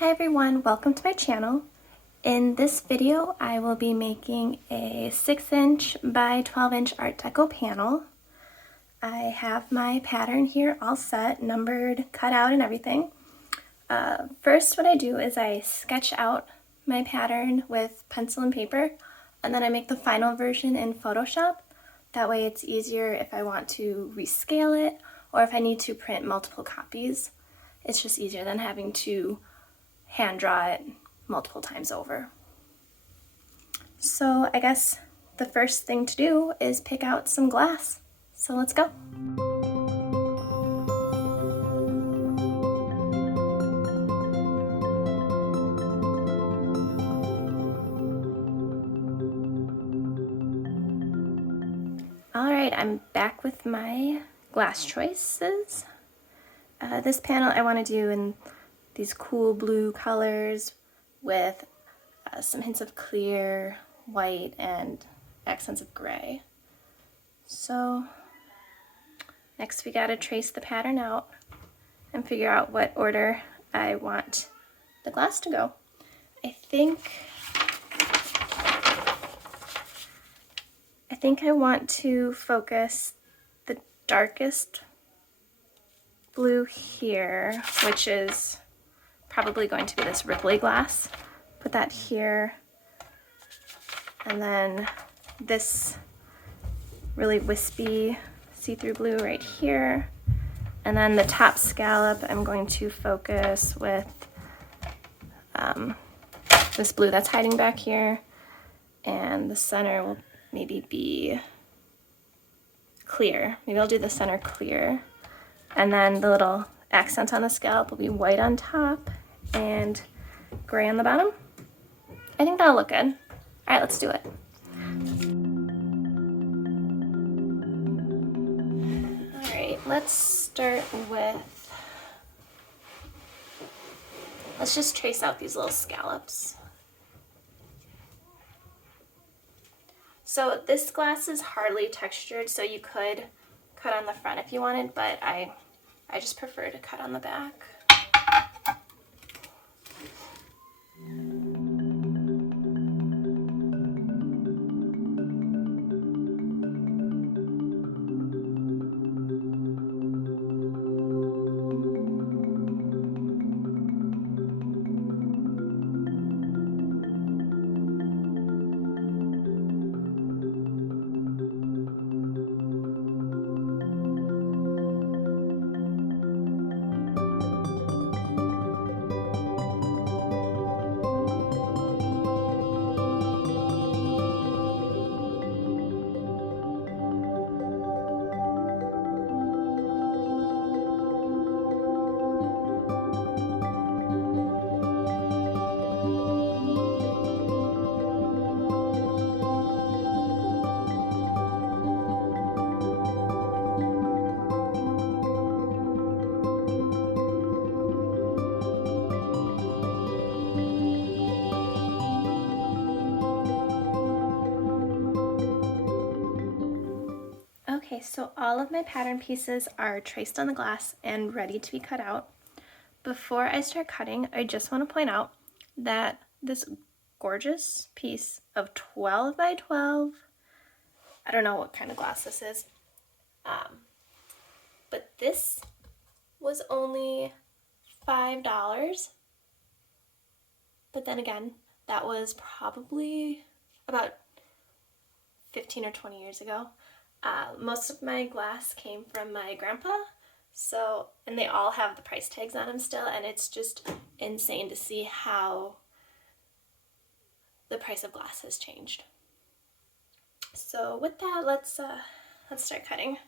Hi everyone, welcome to my channel. In this video I will be making a 6" by 12" Art Deco panel. I have my pattern here all set, numbered, cut out and everything. First what I do is I sketch out my pattern with pencil and paper, and then I make the final version in Photoshop. That way it's easier if I want to rescale it or if I need to print multiple copies. It's just easier than having to hand draw it multiple times over. So I guess the first thing to do is pick out some glass. So let's go. Alright, I'm back with my glass choices. This panel I want to do in these cool blue colors with some hints of clear, white, and accents of gray. So next we gotta trace the pattern out and figure out what order I want the glass to go. I think I want to focus the darkest blue here, which is probably going to be this Ripley glass. Put that here, and then this really wispy see-through blue right here, and then the top scallop I'm going to focus with this blue that's hiding back here, and the center will maybe be clear. Maybe I'll do the center clear, and then the little accent on the scallop will be white on top and gray on the bottom. I think that'll look good. All right, let's do it. All right, let's start with, let's just trace out these little scallops. So this glass is hardly textured, so you could cut on the front if you wanted, but I just prefer to cut on the back. Okay, so all of my pattern pieces are traced on the glass and ready to be cut out. Before I start cutting, I just want to point out that this gorgeous piece of 12 by 12, I don't know what kind of glass this is, but this was only $5. But then again, that was probably about 15 or 20 years ago. Most of my glass came from my grandpa, and they all have the price tags on them still, and it's just insane to see how the price of glass has changed. So with that, let's start cutting.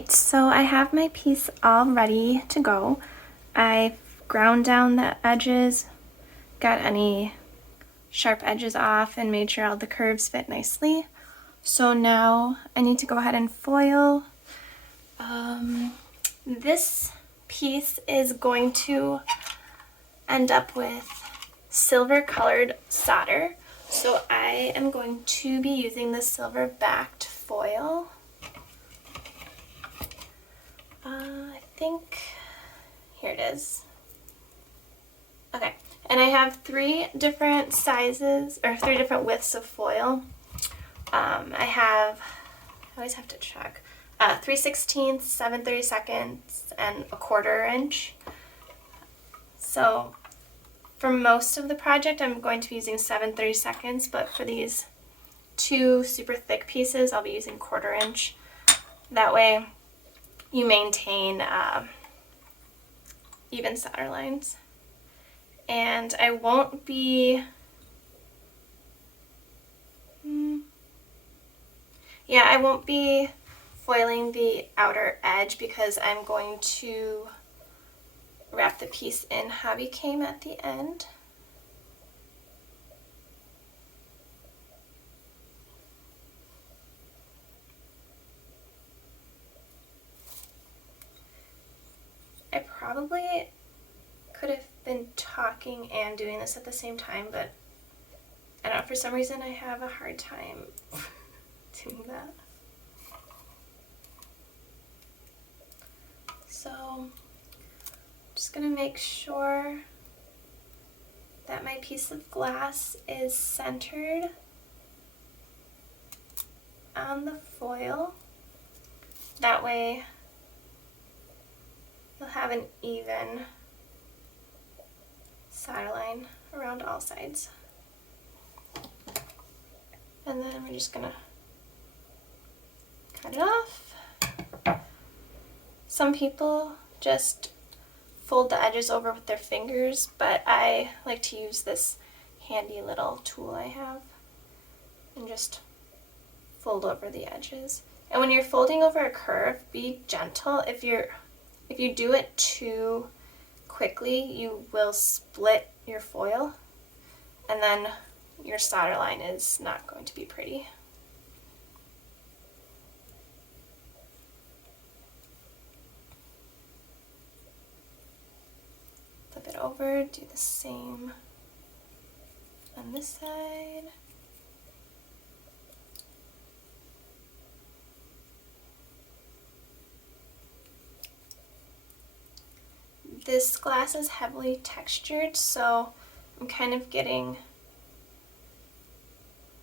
Alright, so I have my piece all ready to go. I've ground down the edges, got any sharp edges off, and made sure all the curves fit nicely. So now I need to go ahead and foil. This piece is going to end up with silver colored solder. So I am going to be using the silver backed foil. I think, here it is. Okay, and I have 3 different sizes, or 3 different widths of foil. I always have to check, 3/16, 7/32, and a 1/4 inch. So for most of the project, I'm going to be using 7/32, but for these 2 super thick pieces, I'll be using 1/4 inch. That way you maintain even solder lines. And I won't be, I won't be foiling the outer edge because I'm going to wrap the piece in hobby came at the end. I probably could have been talking and doing this at the same time, but I don't know, for some reason I have a hard time doing that. So I'm just going to make sure that my piece of glass is centered on the foil. That way you'll have an even solder line around all sides. And then we're just gonna cut it off. Some people just fold the edges over with their fingers, but I like to use this handy little tool I have and just fold over the edges. And when you're folding over a curve, be gentle. If you do it too quickly, you will split your foil, and then your solder line is not going to be pretty. Flip it over, do the same on this side. This glass is heavily textured, so I'm kind of getting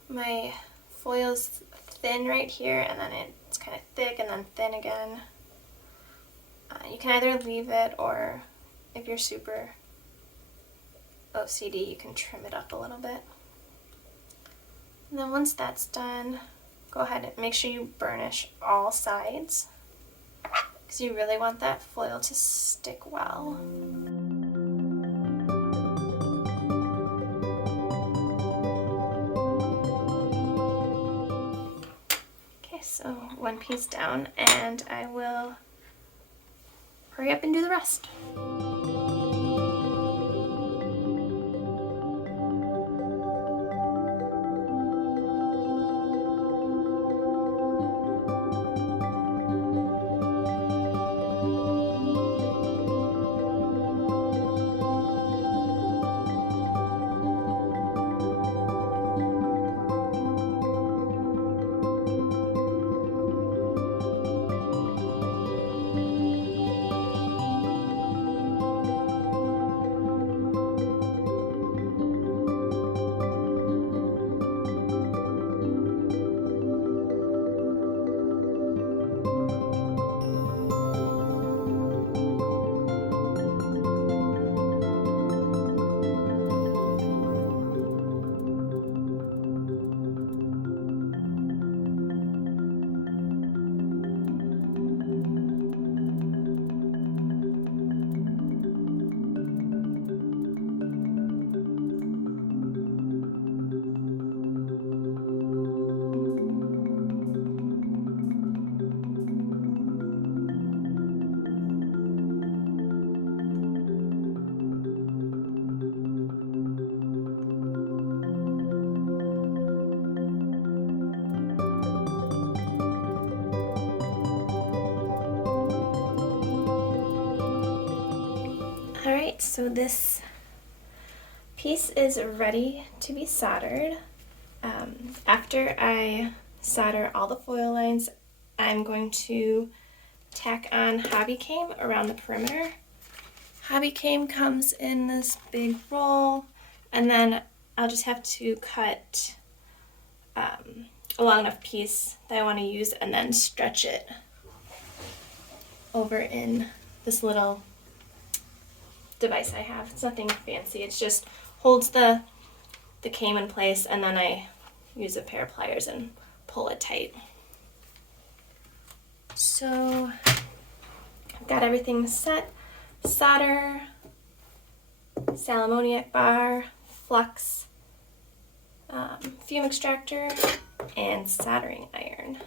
my foils thin right here, and then it's kind of thick and then thin again. You can either leave it, or if you're super OCD, you can trim it up a little bit. And then once that's done, go ahead and make sure you burnish all sides, because you really want that foil to stick well. Okay, so one piece down, and I will hurry up and do the rest. Alright, so this piece is ready to be soldered. After I solder all the foil lines, I'm going to tack on hobby came around the perimeter. Hobby came comes in this big roll, and then I'll just have to cut a long enough piece that I want to use and then stretch it over in this little device I have. It's nothing fancy, it's just holds the came in place, and then I use a pair of pliers and pull it tight. So I've got everything set: solder, salmoniac bar, flux, fume extractor, and soldering iron.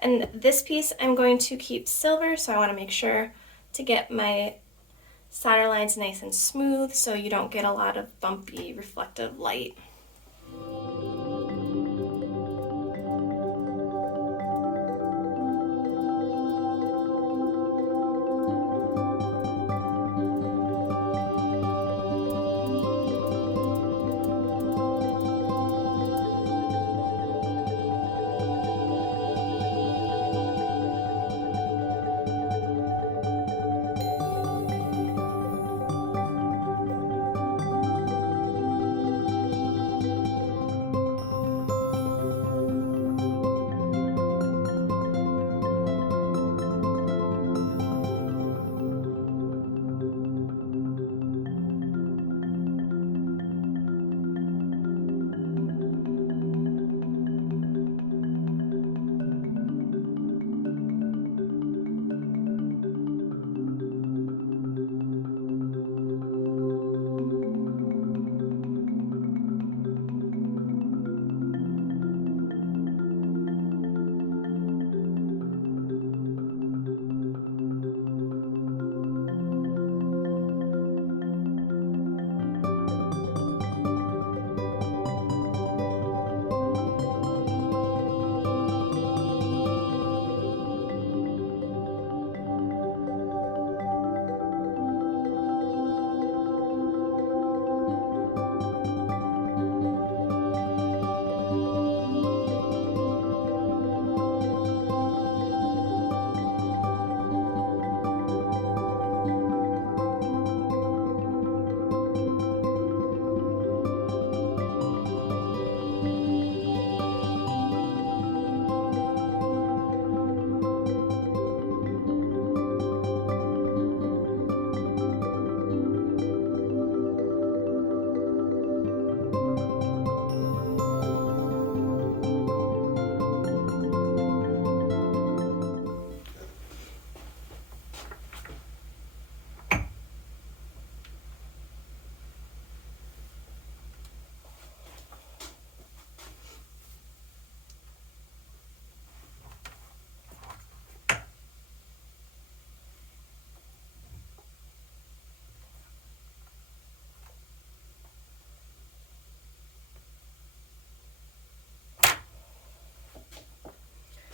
And this piece I'm going to keep silver, so I want to make sure to get my solder lines nice and smooth so you don't get a lot of bumpy reflective light.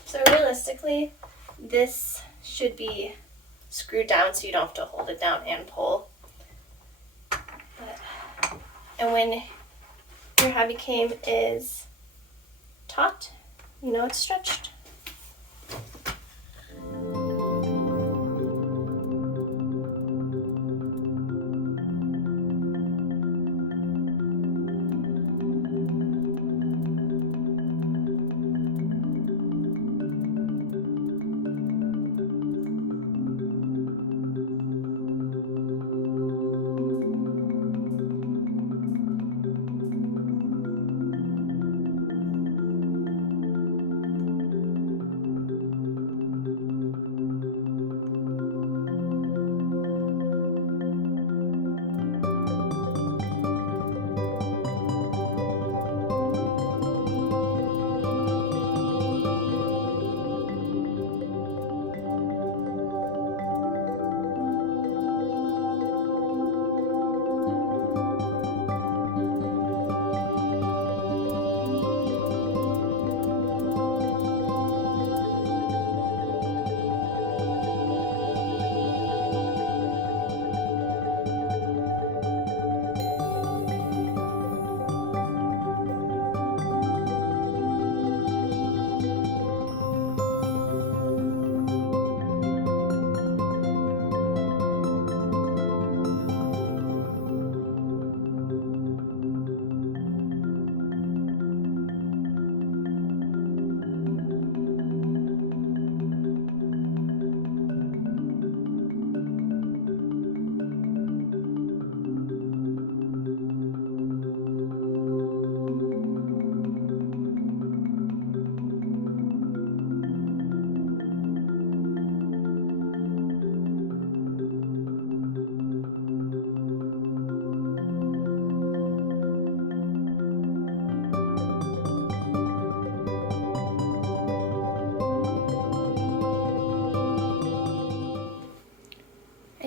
So realistically, this should be screwed down so you don't have to hold it down and pull. And when your hobby came is taut, you know it's stretched.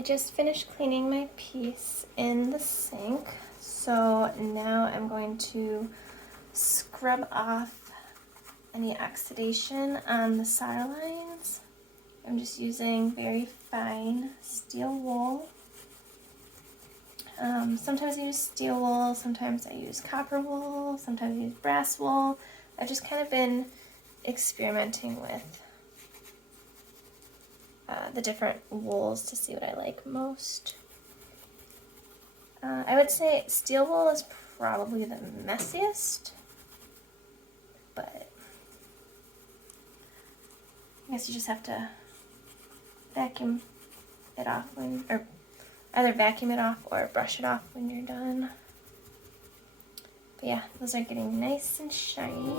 I just finished cleaning my piece in the sink, so now I'm going to scrub off any oxidation on the solder lines. I'm just using very fine steel wool. Sometimes I use steel wool, sometimes I use copper wool, sometimes I use brass wool. I've just kind of been experimenting with the different wools to see what I like most. I would say steel wool is probably the messiest, but I guess you just have to vacuum it off or either vacuum it off or brush it off when you're done. But yeah, those are getting nice and shiny.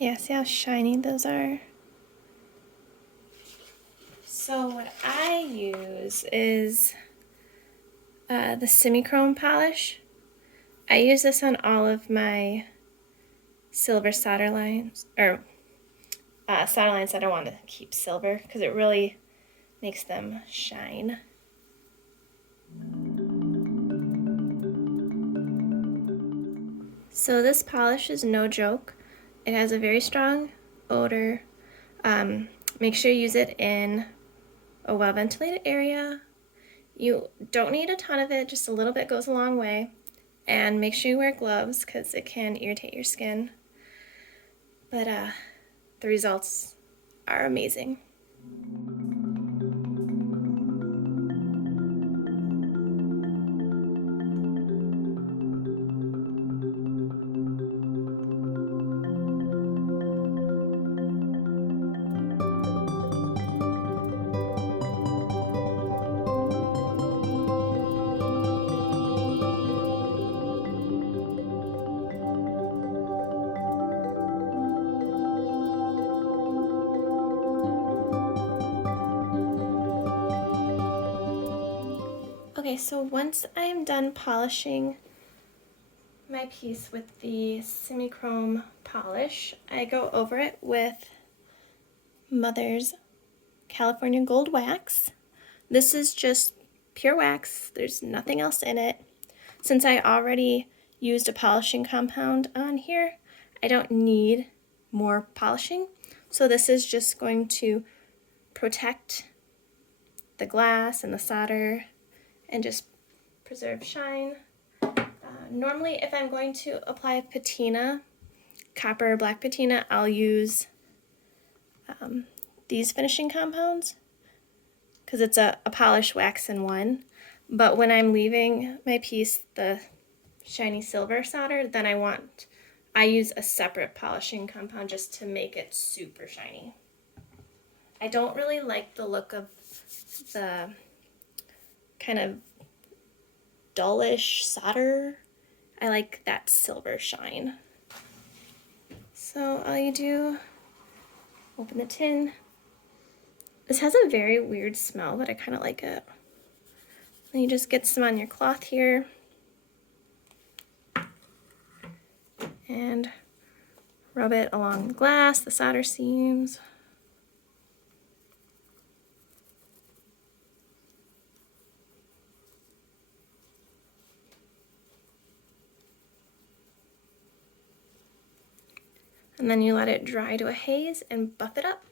Yeah, see how shiny those are? So what I use is the semi-chrome polish. I use this on all of my silver solder lines, or solder lines that I want to keep silver, because it really makes them shine. So this polish is no joke. It has a very strong odor. Make sure you use it in a well-ventilated area. You don't need a ton of it, just a little bit goes a long way. And make sure you wear gloves because it can irritate your skin. But the results are amazing. Okay, so once I am done polishing my piece with the semi-chrome polish, I go over it with Mother's California Gold Wax. This is just pure wax, there's nothing else in it. Since I already used a polishing compound on here, I don't need more polishing. So this is just going to protect the glass and the solder and just preserve shine. Normally, if I'm going to apply patina, copper or black patina, I'll use these finishing compounds because it's a polish wax in one. But when I'm leaving my piece the shiny silver solder, then I use a separate polishing compound just to make it super shiny. I don't really like the look of the kind of dullish solder. I like that silver shine. So all you do, open the tin. This has a very weird smell, but I kind of like it. Then you just get some on your cloth here. And rub it along the glass, the solder seams. And then you let it dry to a haze and buff it up.